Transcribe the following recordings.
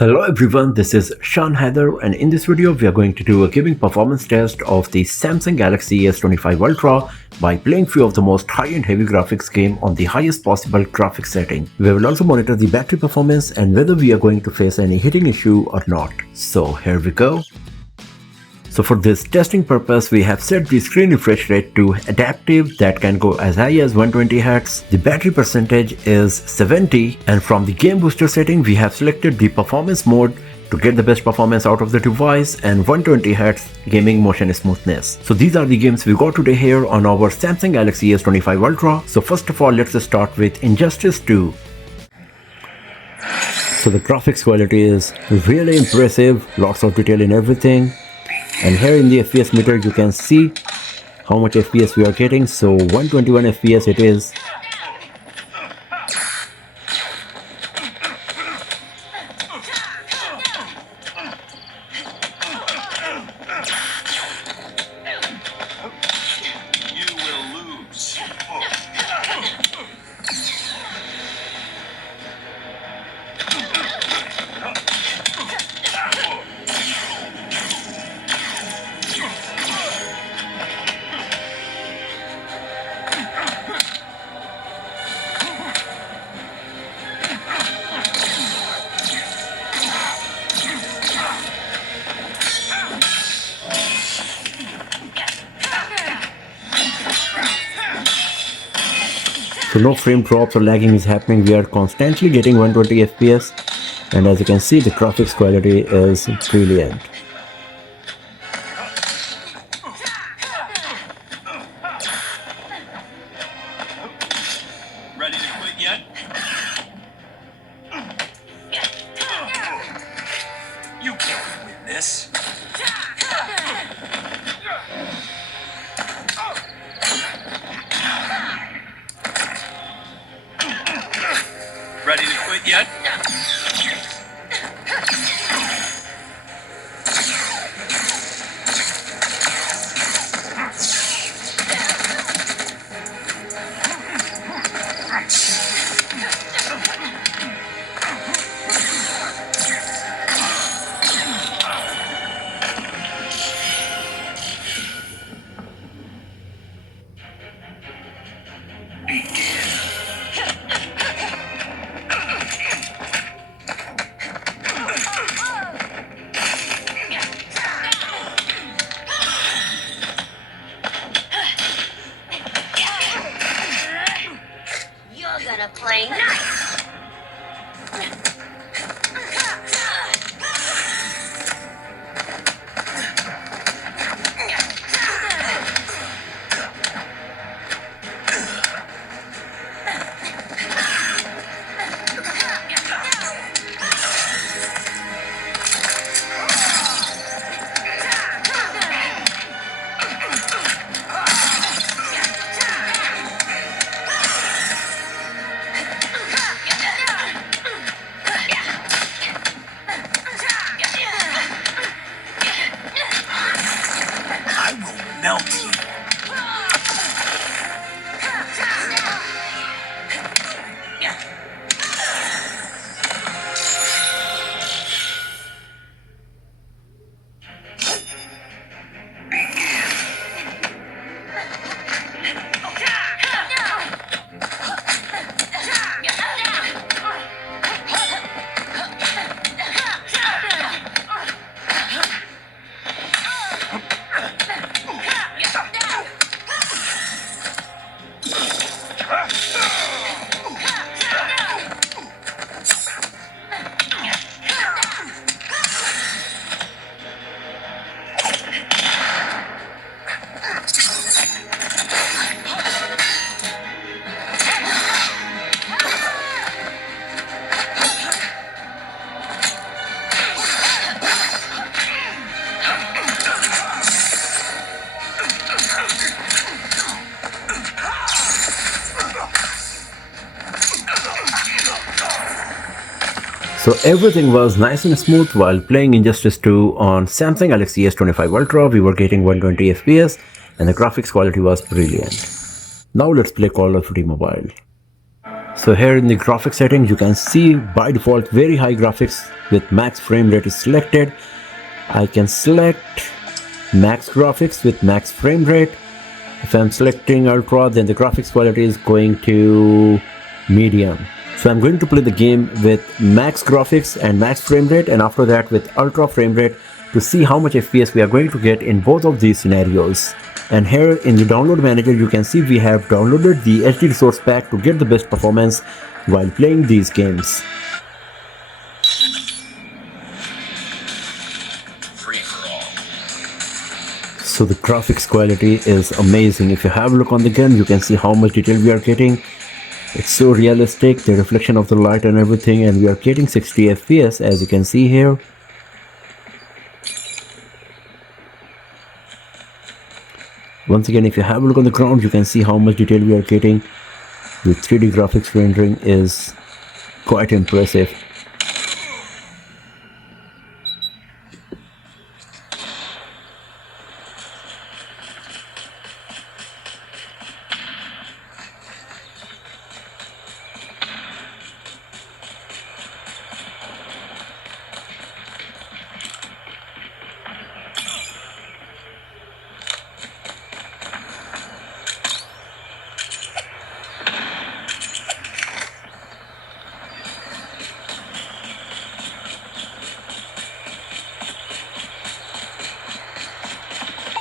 Hello everyone, this is Shan Haider, and in this video we are going to do a gaming performance test of the Samsung Galaxy S25 Ultra by playing few of the most high-end heavy graphics game on the highest possible graphics setting. We will also monitor the battery performance and whether we are going to face any heating issue or not. So here we go. So for this testing purpose, we have set the screen refresh rate to adaptive that can go as high as 120Hz. The battery percentage is 70, and from the game booster setting, we have selected the performance mode to get the best performance out of the device and 120Hz gaming motion smoothness. So these are the games we got today here on our Samsung Galaxy S25 Ultra. So first of all, let's start with Injustice 2. So the graphics quality is really impressive, lots of detail in everything. And here in the FPS meter you can see how much FPS we are getting. So 121 FPS it is. You will lose. So no frame drops or lagging is happening. We are constantly getting 120 FPS, and as you can see, the graphics quality is brilliant. Ready to quit yet? You can't win this. Ready to quit yet? Gonna play nice. Melt you. So everything was nice and smooth while playing Injustice 2 on Samsung Galaxy S25 Ultra. We were getting 120 FPS and the graphics quality was brilliant. Now let's play Call of Duty Mobile. So here in the graphics settings, you can see by default very high graphics with max frame rate is selected. I can select max graphics with max frame rate. If I'm selecting ultra, then the graphics quality is going to medium. So I'm going to play the game with max graphics and max frame rate, and after that with ultra frame rate to see how much FPS we are going to get in both of these scenarios. And here in the download manager, you can see we have downloaded the HD resource pack to get the best performance while playing these games. Free for all. So the graphics quality is amazing. If you have a look on the gun, you can see how much detail we are getting. It's so realistic, the reflection of the light and everything, and we are getting 60 FPS as you can see here. Once again, if you have a look on the ground, you can see how much detail we are getting. The 3D graphics rendering is quite impressive.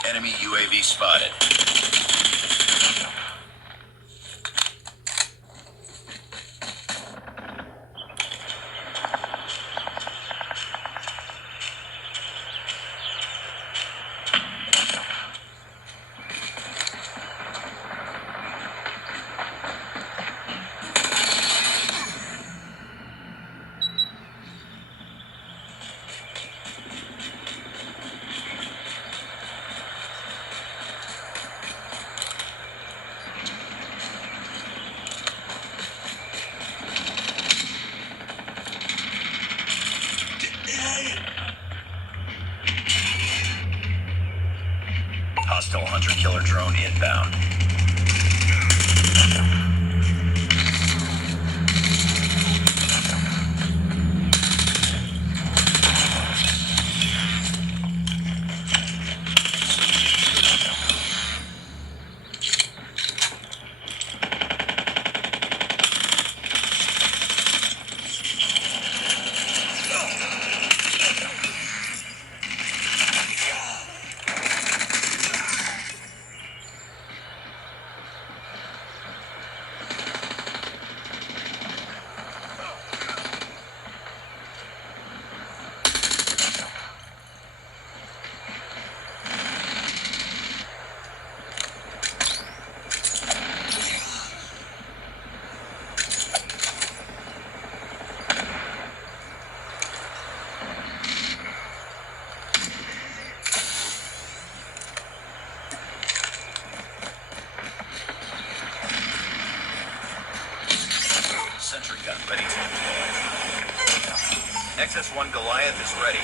Enemy UAV spotted. Hostile hunter-killer drone inbound. Sentry gun ready to deploy. XS-1 Goliath is ready.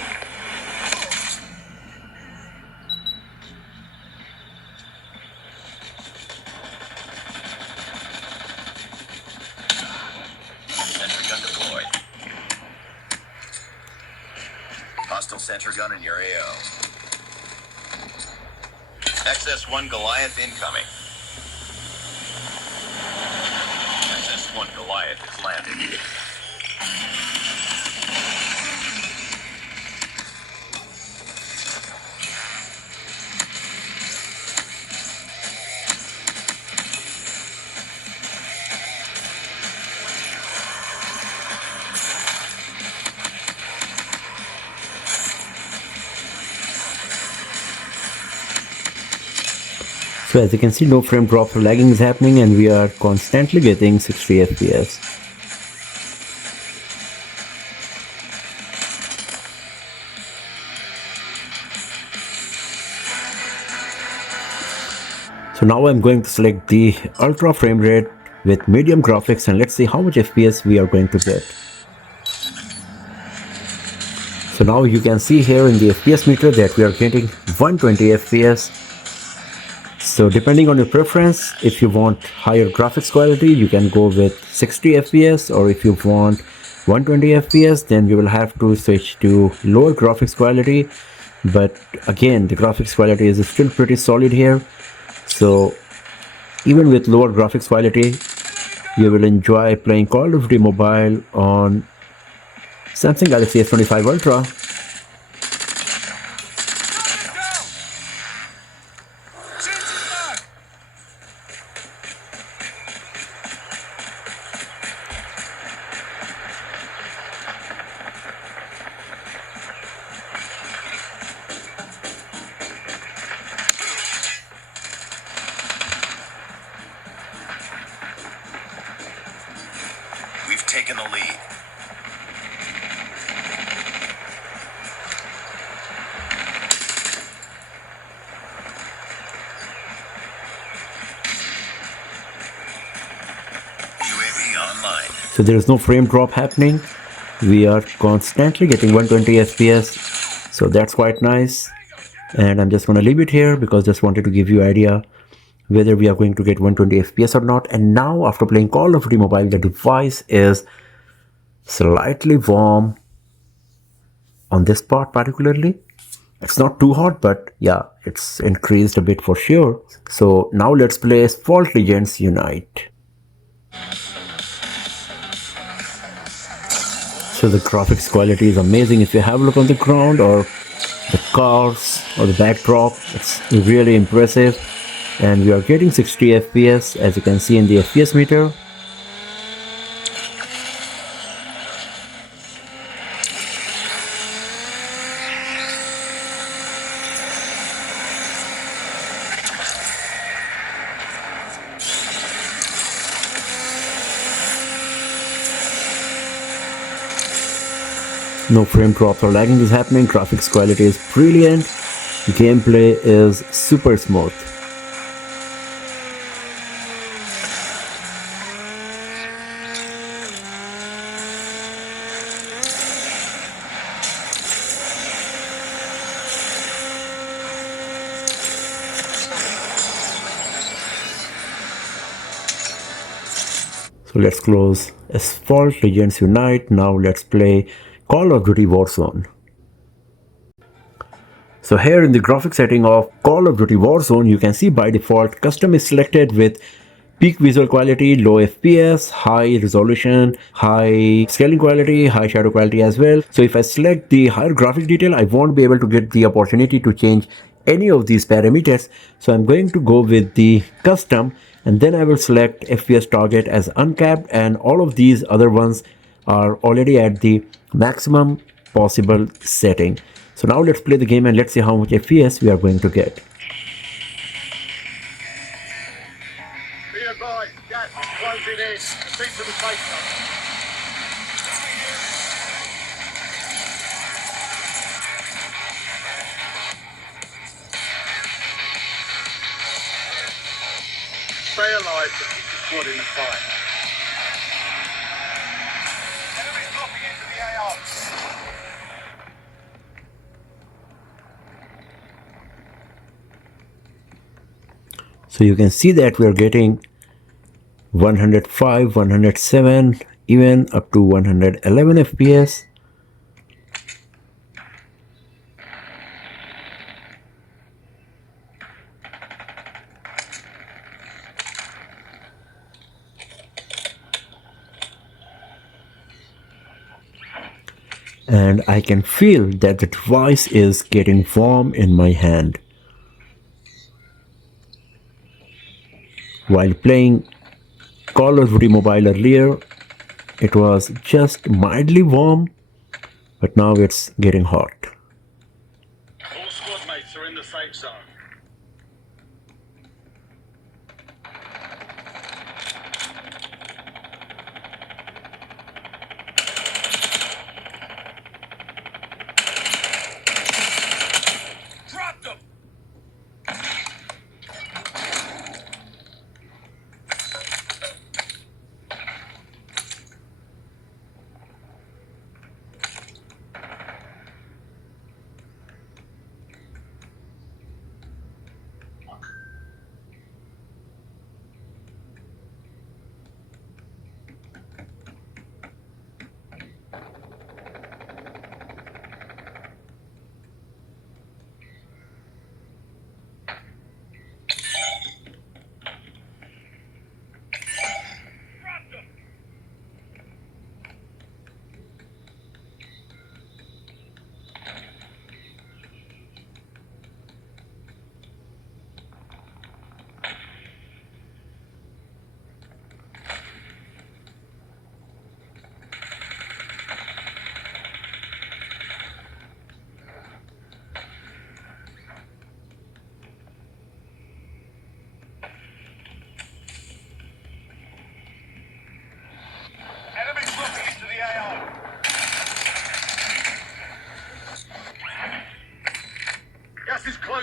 Sentry gun deployed. Hostile sentry gun in your AO. XS-1 Goliath incoming. XS-1 Goliath is landing. So as you can see, no frame drops or lagging is happening, and we are constantly getting 60 FPS. So now I'm going to select the ultra frame rate with medium graphics, and let's see how much FPS we are going to get. So now you can see here in the FPS meter that we are getting 120 FPS. So depending on your preference, if you want higher graphics quality, you can go with 60 FPS, or if you want 120 FPS, then you will have to switch to lower graphics quality. But again, the graphics quality is still pretty solid here. So even with lower graphics quality, you will enjoy playing Call of Duty Mobile on Samsung Galaxy S25 Ultra. We've taken the lead. UAV online. So there is no frame drop happening. We are constantly getting 120 FPS. So that's quite nice. And I'm just going to leave it here because just wanted to give you an idea whether we are going to get 120 FPS or not. And now after playing Call of Duty Mobile, the device is slightly warm on this part particularly. It's not too hot, but yeah, it's increased a bit for sure. So now let's play Asphalt Legends Unite. So the graphics quality is amazing. If you have a look on the ground or the cars or the backdrop, it's really impressive. And we are getting 60 FPS as you can see in the FPS meter. No frame drops or lagging is happening. Graphics quality is brilliant. Gameplay is super smooth. So let's close Asphalt Legends Unite. Now let's play Call of Duty Warzone. So here in the graphic setting of Call of Duty Warzone, you can see by default custom is selected with peak visual quality, low FPS, high resolution, high scaling quality, high shadow quality as well. So if I select the higher graphic detail, I won't be able to get the opportunity to change any of these parameters. So I'm going to go with the custom, and then I will select FPS target as uncapped, and all of these other ones are already at the maximum possible setting. So now let's play the game and let's see how much FPS we are going to get. Be advised, gas is closing in. Proceed to the safe zone. Stay alive to keep the squad in the fight. Enemies dropping into the AR. So you can see that we are getting 105, 107, even up to 111 FPS. And I can feel that the device is getting warm in my hand. While playing Call of Duty Mobile earlier, it was just mildly warm, but now it's getting hot. All squad mates are in the safe zone. Drop them!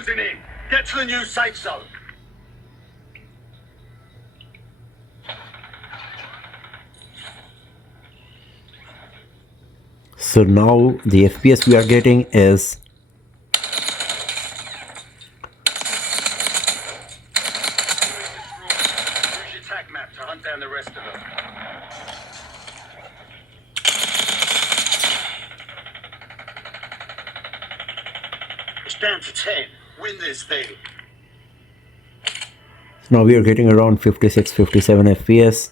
closing in. Get to the new safe zone. So now the FPS we are getting is Use your tag map to hunt down the rest of them. It's down to 10. Win this thing. now we are getting around 56-57 FPS.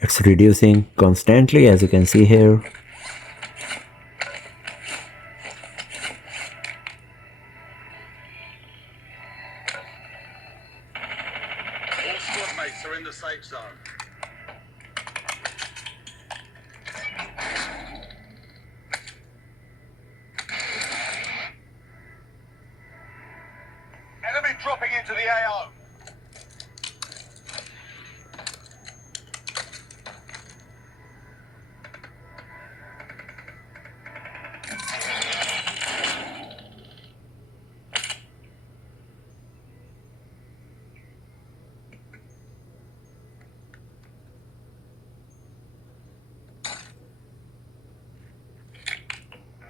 It's reducing constantly, as you can see here. All squad mates are in the safe zone. Enemy dropping into the AO.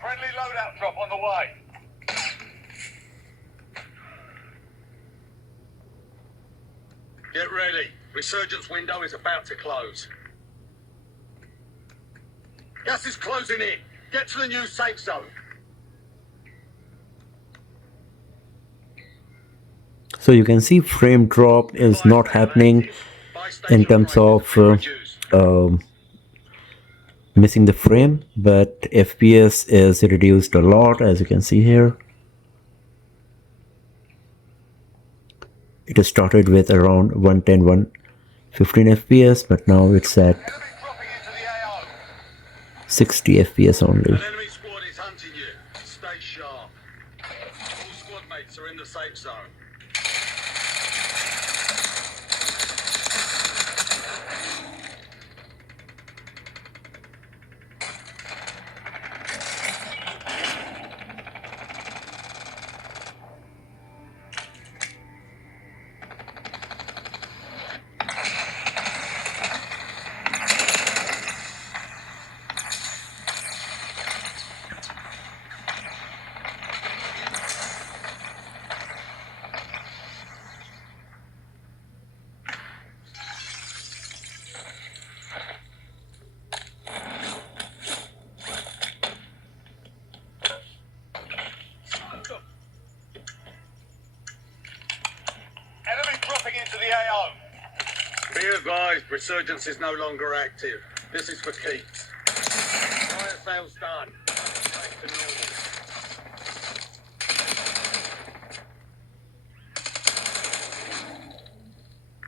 Friendly loadout drop on the way. Get ready. Resurgence window is about to close. Gas is closing in. Get to the new safe zone. So you can see frame drop is not happening in terms of missing the frame, but FPS is reduced a lot, as you can see here. It started with around 110-115 FPS, but now it's at 60 FPS only. An enemy squad is hunting you. Stay sharp. All squad mates are in the safe zone. Enemy dropping into the AO. Be advised, resurgence is no longer active. This is for keeps. Fire sales done. Back to normal.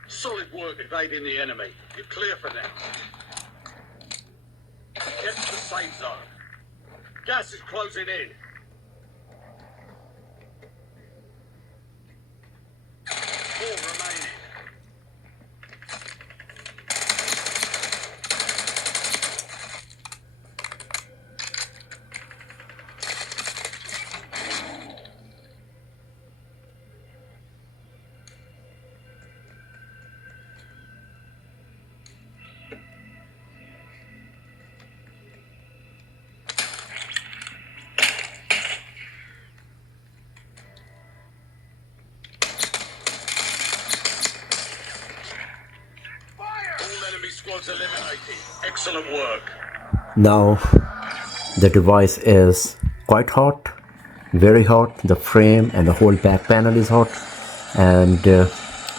Solid work evading the enemy. You're clear for now. Get to the safe zone. Gas is closing in. Four remaining. Squads eliminated. Excellent work. Now the device is quite hot, very hot. The frame and the whole back panel is hot, and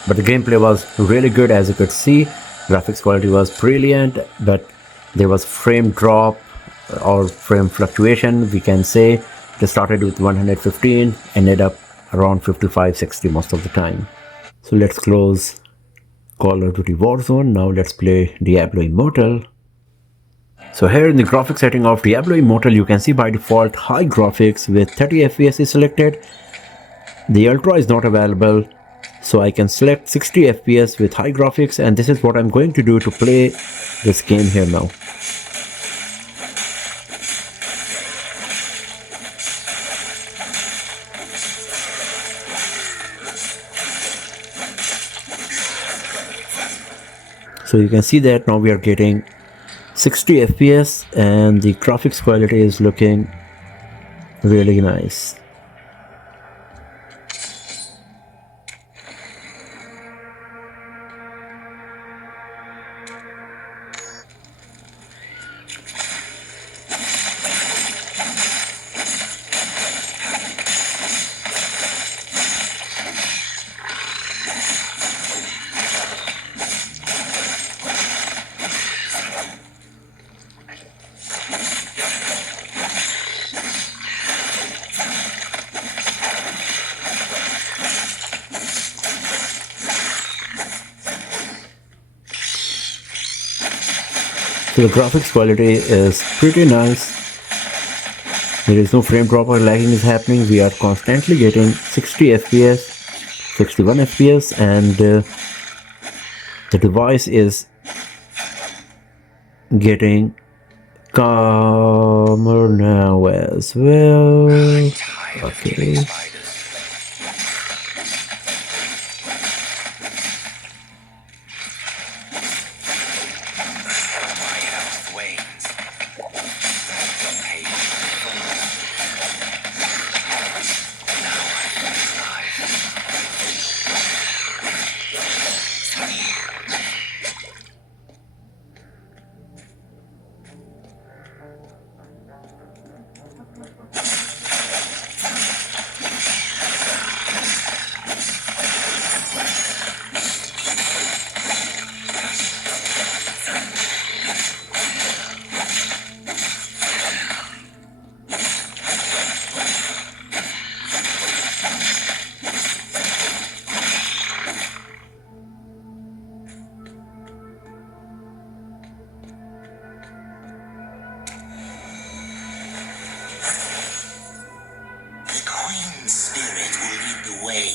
but the gameplay was really good. As you could see, graphics quality was brilliant, but there was frame drop or frame fluctuation, we can say. It started with 115, ended up around 55-60 most of the time. So let's close Call of Duty Warzone. Now let's play Diablo Immortal. So here in the graphics setting of Diablo Immortal, you can see by default high graphics with 30 FPS is selected. The Ultra is not available, so I can select 60 FPS with high graphics, and this is what I'm going to do to play this game here now. So you can see that now we are getting 60 FPS and the graphics quality is looking really nice. So the graphics quality is pretty nice. There is no frame drop or lagging is happening. We are constantly getting 60 FPS, 61 FPS, and the device is getting calmer now as well. Okay.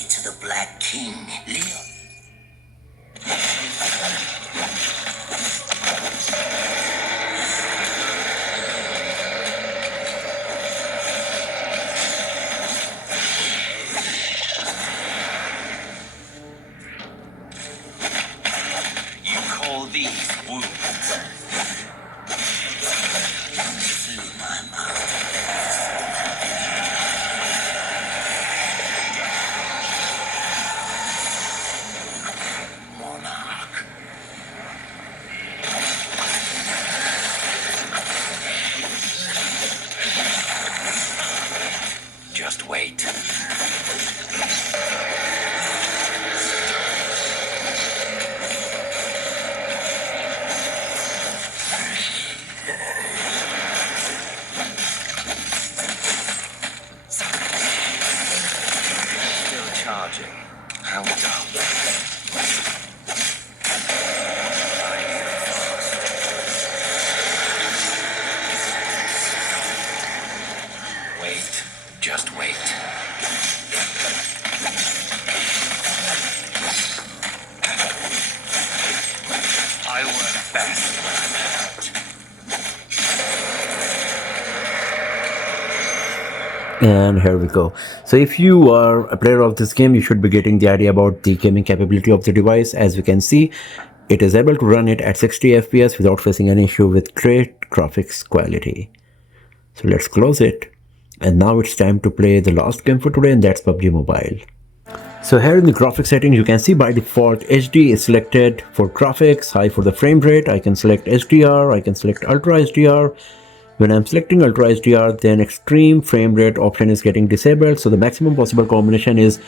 To the Black King, Leon. You call these wounds? Fill my mouth. Just wait. Still charging. How dull. Just wait. I work best when I'm hurt. And here we go. So if you are a player of this game, you should be getting the idea about the gaming capability of the device. As we can see, it is able to run it at 60 FPS without facing any issue with great graphics quality. So let's close it. And now it's time to play the last game for today, and that's PUBG Mobile. So here in the graphics settings, you can see by default HD is selected for graphics, high for the frame rate. I can select HDR, I can select Ultra HDR. When I'm selecting Ultra HDR, then extreme frame rate option is getting disabled. So the maximum possible combination is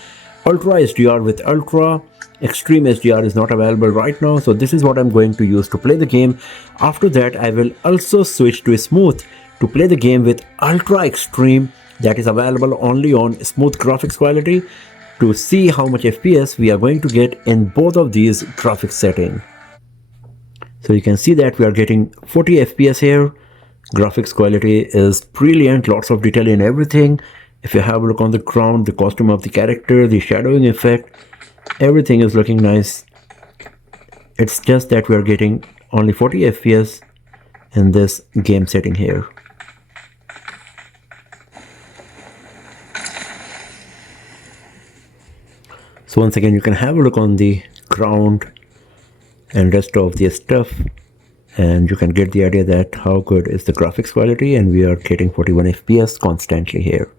Ultra HDR with Ultra. Extreme HDR is not available right now. So this is what I'm going to use to play the game. After that, I will also switch to Smooth to play the game with Ultra Extreme, that is available only on smooth graphics quality, to see how much FPS we are going to get in both of these graphics settings. So you can see that we are getting 40 FPS here. Graphics quality is brilliant, lots of detail in everything. If you have a look on the ground, the costume of the character, the shadowing effect, everything is looking nice. It's just that we are getting only 40 FPS in this game setting here. So once again, you can have a look on the ground and rest of the stuff, and you can get the idea that how good is the graphics quality, and we are getting 41 FPS constantly here.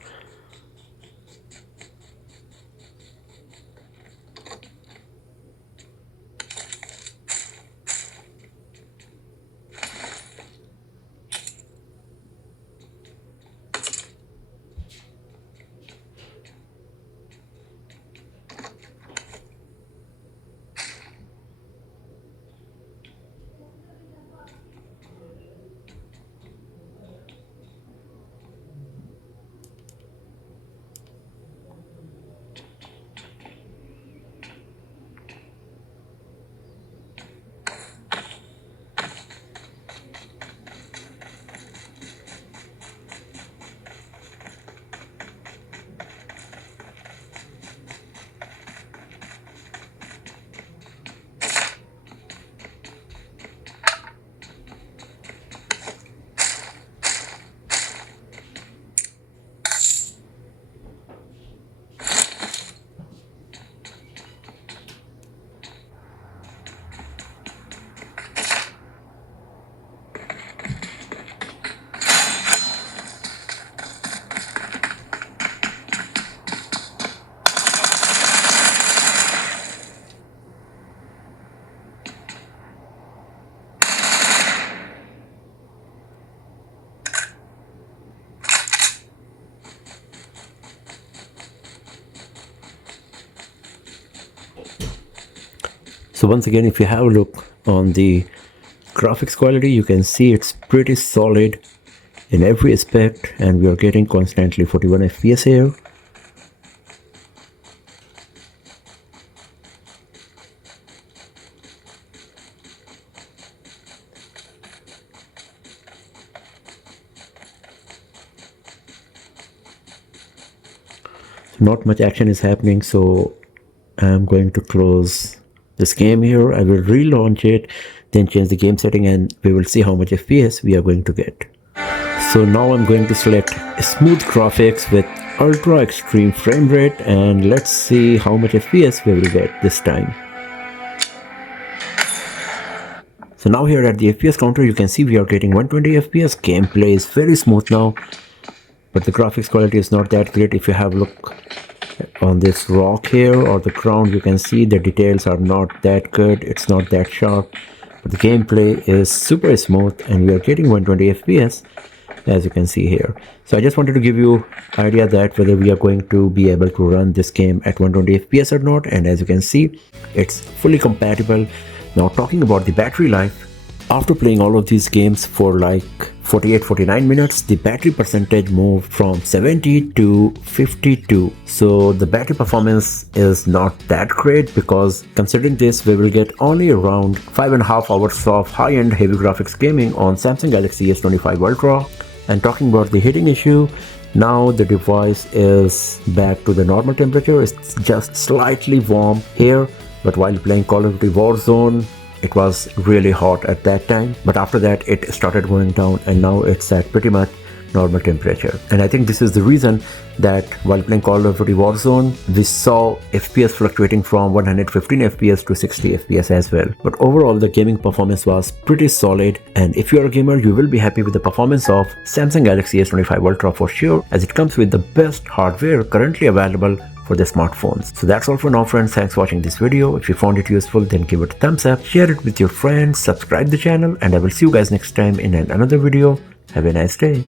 So once again, if you have a look on the graphics quality, you can see it's pretty solid in every aspect, and we are getting constantly 41 FPS here. Not much action is happening, so I'm going to close this game here. I will relaunch it, then change the game setting, and we will see how much FPS we are going to get. So now I'm going to select smooth graphics with ultra extreme frame rate, and let's see how much FPS we will get this time. So now here at the FPS counter, you can see we are getting 120 FPS. Gameplay is very smooth now, but the graphics quality is not that great. If you have a look on this rock here or the ground, you can see the details are not that good. It's not that sharp, but the gameplay is super smooth, and we are getting 120 FPS as you can see here. So I just wanted to give you idea that whether we are going to be able to run this game at 120 FPS or not, and as you can see, it's fully compatible. Now talking about the battery life, after playing all of these games for like 48-49 minutes, the battery percentage moved from 70 to 52. So the battery performance is not that great, because considering this, we will get only around 5.5 hours of high-end heavy graphics gaming on Samsung Galaxy S25 Ultra. And talking about the heating issue, now the device is back to the normal temperature. It's just slightly warm here, but while playing Call of Duty Warzone, it was really hot at that time, but after that it started going down, and now it's at pretty much normal temperature. And I think this is the reason that while playing Call of Duty Warzone, we saw FPS fluctuating from 115 FPS to 60 FPS as well. But overall, the gaming performance was pretty solid, and if you're a gamer, you will be happy with the performance of Samsung Galaxy S25 Ultra for sure, as it comes with the best hardware currently available for the smartphones. So that's all for now, friends. Thanks for watching this video. If you found it useful, then give it a thumbs up, share it with your friends, subscribe the channel, and I will see you guys next time in another video. Have a nice day.